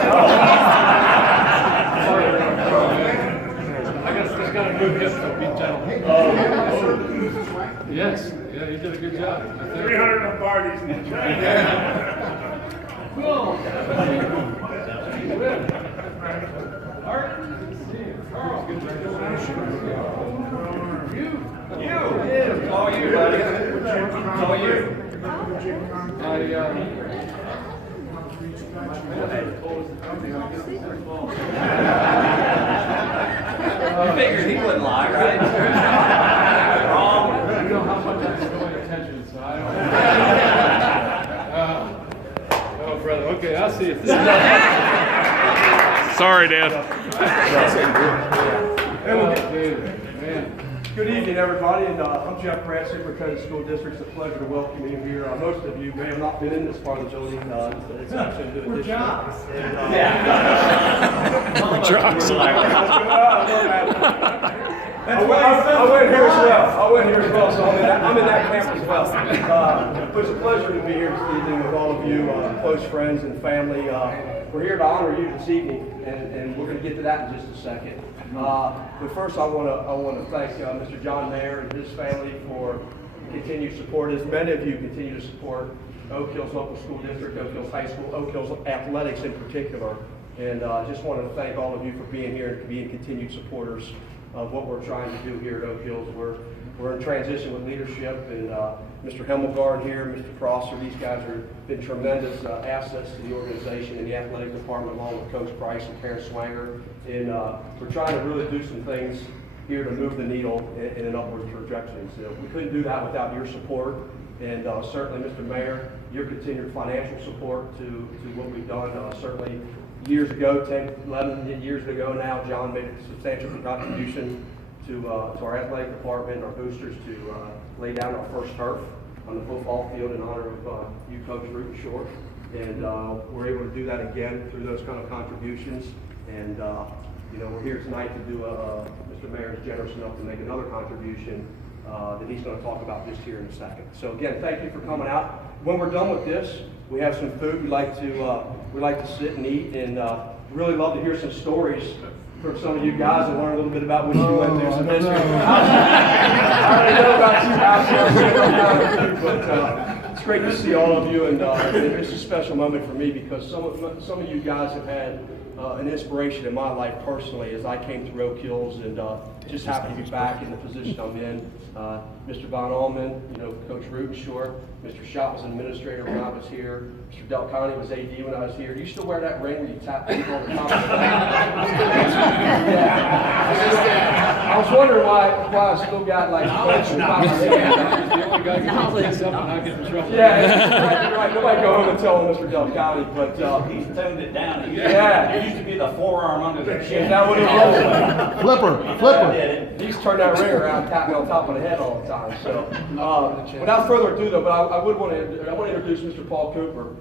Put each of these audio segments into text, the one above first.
I guess just got a good gift to be gentle. Yes, yeah, you did a good job. 300 parties in the train. Cool. Art? Carl. You. It's all you, buddy. It's all you. You figured he wouldn't lie, right? Wrong. You know how much I enjoy attention, so I don't. Oh, brother. Okay, I'll see you. Sorry, Dad. Oh, dude, man. Good evening, everybody, and I'm Jeff Pratt, Superintendent of School Districts. It's a pleasure to welcome you here. Most of you may have not been in this part of the building. It's actually a new addition. I went here as well. So I'm in that camp as well. But it's a pleasure to be here this evening with all of you, close friends and family. We're here to honor you this evening, and we're going to get to that in just a second. But first, I want to thank Mr. John Mayer and his family for continued support. As many of you continue to support Oak Hills Local School District, Oak Hills High School, Oak Hills Athletics in particular. And I just wanted to thank all of you for being here and being continued supporters of what we're trying to do here at Oak Hills. We're in transition with leadership, and Mr. Hemmelgarn here, Mr. Prosser, these guys have been tremendous assets to the organization and the athletic department, along with Coach Price and Karen Swanger. And we're trying to really do some things here to move the needle in an upward trajectory. So we couldn't do that without your support, and certainly, Mr. Mayor, your continued financial support to what we've done. Certainly, years ago, 10, 11 years ago now, John made a substantial contribution to our athletic department, our boosters, to lay down our first turf on the football field in honor of you, Coach Root Short. And we're able to do that again through those kind of contributions. And we're here tonight to do Mr. Mayor is generous enough to make another contribution that he's going to talk about just here in a second. So again, thank you for coming out. When we're done with this, we have some food. We like to sit and eat, and really love to hear some stories from some of you guys and learn a little bit about what you went through. Some history. I already know about you, but it's great to see all of you, and it's a special moment for me because some of you guys have had an inspiration in my life personally as I came through Oak Hills, and just happy to be back in the position I'm in. Mr. Von Allman, Coach Root, sure. Mr. Schott was an administrator when I was here. Mr. Delcani was AD when I was here. Do you still wear that ring where you tap people on the top of the head? Yeah. I was wondering why I still got like knowledge on top of my head. The only guy who can pick something and not get in trouble. Yeah, right. Nobody go home and tell Mr. Delcani, but He's toned it down. It yeah. used to be the forearm under the chin. Is that what it was? Flipper. He's turned that ring around, tapping on top of the head all the time. So, without further ado, though, but I want to introduce Mr. Paul Cooper.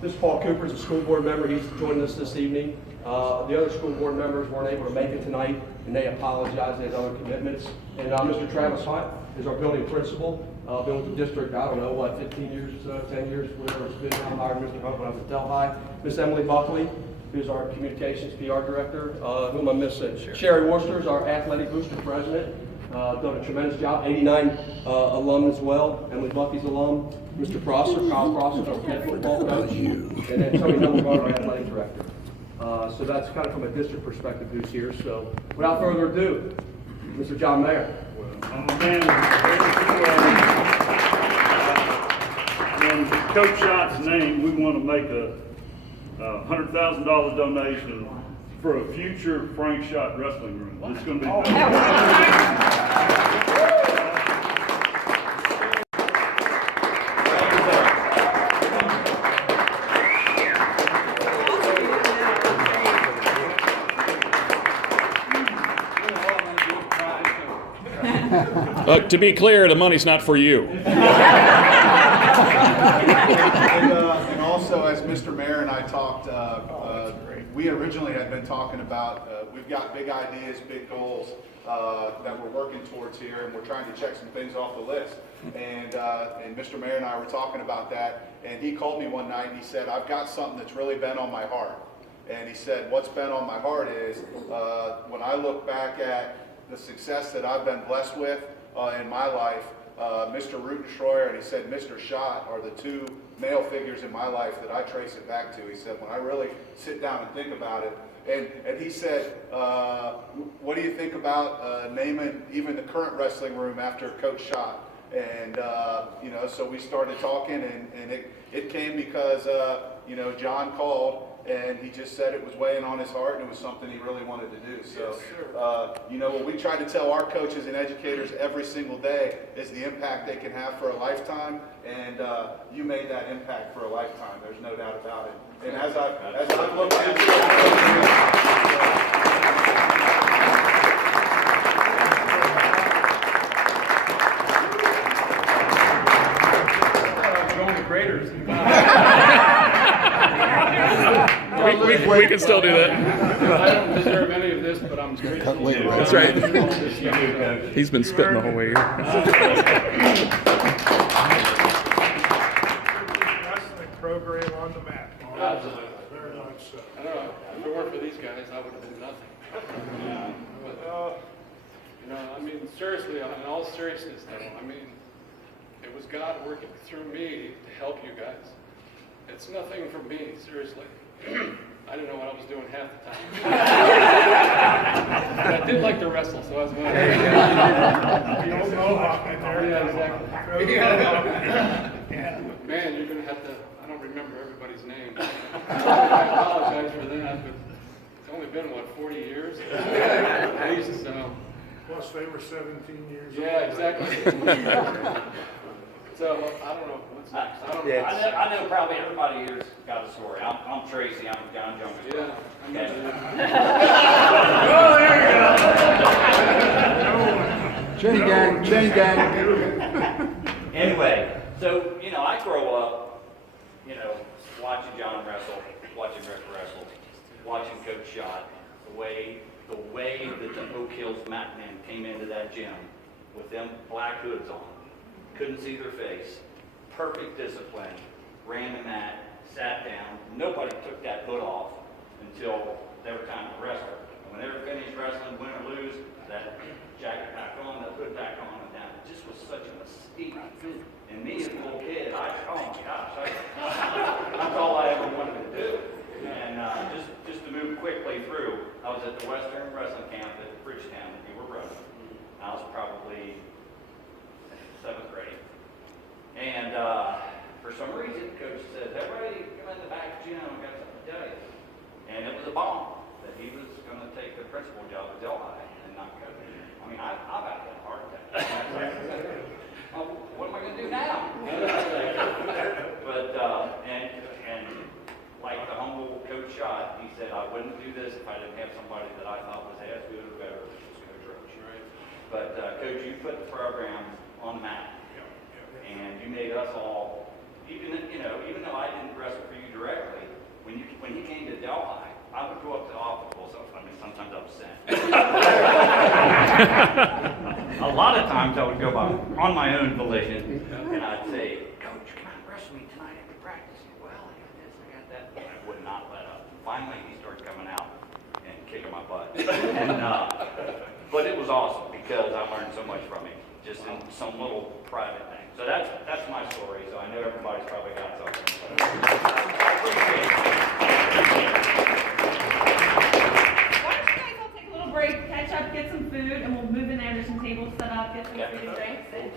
This Paul Cooper is a school board member. He's joining us this evening. The other school board members weren't able to make it tonight, and they apologize. They had other commitments. And Mr. Travis Hunt is our building principal. Been with the district, I don't know, 15 years, 10 years, whatever it's been. I hired Mr. Hunt when I was at Delhi. Miss Emily Buckley, who's our communications PR director. Who am I missing? Sherry Worcester is our athletic booster president. Done a tremendous job. 89 alum as well. Emily Buckley's alum. Mr. Prosser, Kyle Prosser, our head football coach. And then Tony Hemmelgarn, our athletic director. So that's kind of from a district perspective who's here. So without further ado, Mr. John Mayer. In Coach Schott's name, we want to make a $100,000 donation for a future Frank Schott wrestling room. It's going to be To be clear, the money's not for you. And also, as Mr. Mayor and I talked, we originally had been talking about, we've got big ideas, big goals that we're working towards here, and we're trying to check some things off the list. And Mr. Mayor and I were talking about that, and he called me one night and he said, I've got something that's really been on my heart. And he said, what's been on my heart is when I look back at the success that I've been blessed with in my life, Mr. Rutenschroyer and he said Mr. Schott are the two male figures in my life that I trace it back to. He said, when I really sit down and think about it, and he said, what do you think about naming even the current wrestling room after Coach Schott? And, so we started talking, and it came because, John called, and he just said it was weighing on his heart, and it was something he really wanted to do. So, what we try to tell our coaches and educators every single day is the impact they can have for a lifetime, and you made that impact for a lifetime. There's no doubt about it. And as I look into Going to graders. We can still do that. I don't deserve any of this, but I'm grateful. That's right. He's been spitting the whole way here. Wrestling program on the map. Absolutely. Very much so. I don't know. If it weren't for these guys, I would have been nothing. But, seriously, in all seriousness, though, it was God working through me to help you guys. It's nothing from me, seriously. I didn't know what I was doing half the time. But I did like to wrestle, so that's why. The old Mohawk in there. Yeah, exactly. Man, you're gonna have to. I don't remember everybody's name. I apologize for that, but it's only been 40 years at least. So. Plus they were 17 years old. Yeah, exactly. So I don't know what's next. I don't know. I know probably everybody here's got a story. I'm Tracy. I'm John Jones. Yeah. I'm not Oh, there you go. Chain gang. Anyway, so, I grow up, watching John wrestle, watching Rick wrestle, watching Coach Schott, the way that the Oak Hills Mat Men came into that gym with them black hoods on, couldn't see their face, perfect discipline, ran the mat, sat down, nobody took that hood off until they were time to wrestle. And when they were finished wrestling, win or lose, that jacket back on, that hood back on and down. It just was such a mystique. And me as a little kid, oh my gosh, that's all I ever wanted to do. And just to move quickly through, I was at the Western Wrestling Camp at Bridgetown that you were running. I was probably 7th grade. And for some reason, Coach said, everybody come in the back gym, I got something to tell you. And it was a bomb that he was going to take the principal job at Delhi and not coach. I've had a heart attack. What am I going to do now? But, and like the humble Coach Schott, he said, I wouldn't do this if I didn't have somebody that I thought was as good or better, which was Coach Roach. Right. But, Coach, you put the program on the map. And you made us all, even though I didn't wrestle for you directly, when you came to Delhi, I would go up to the office. Sometimes upset. A lot of times I would go by on my own volition, and I'd say, Coach, come on, wrestle me tonight after practice. Well, I got this, I got that. And I would not let up. Finally, he started coming out and kicking my butt. But it was awesome because I learned so much from him, just in some little private thing. So that's my story. So I know everybody's probably got something. I appreciate it. Break, catch up, get some food, and we'll move in there. There's some tables set up, get some food and drinks, and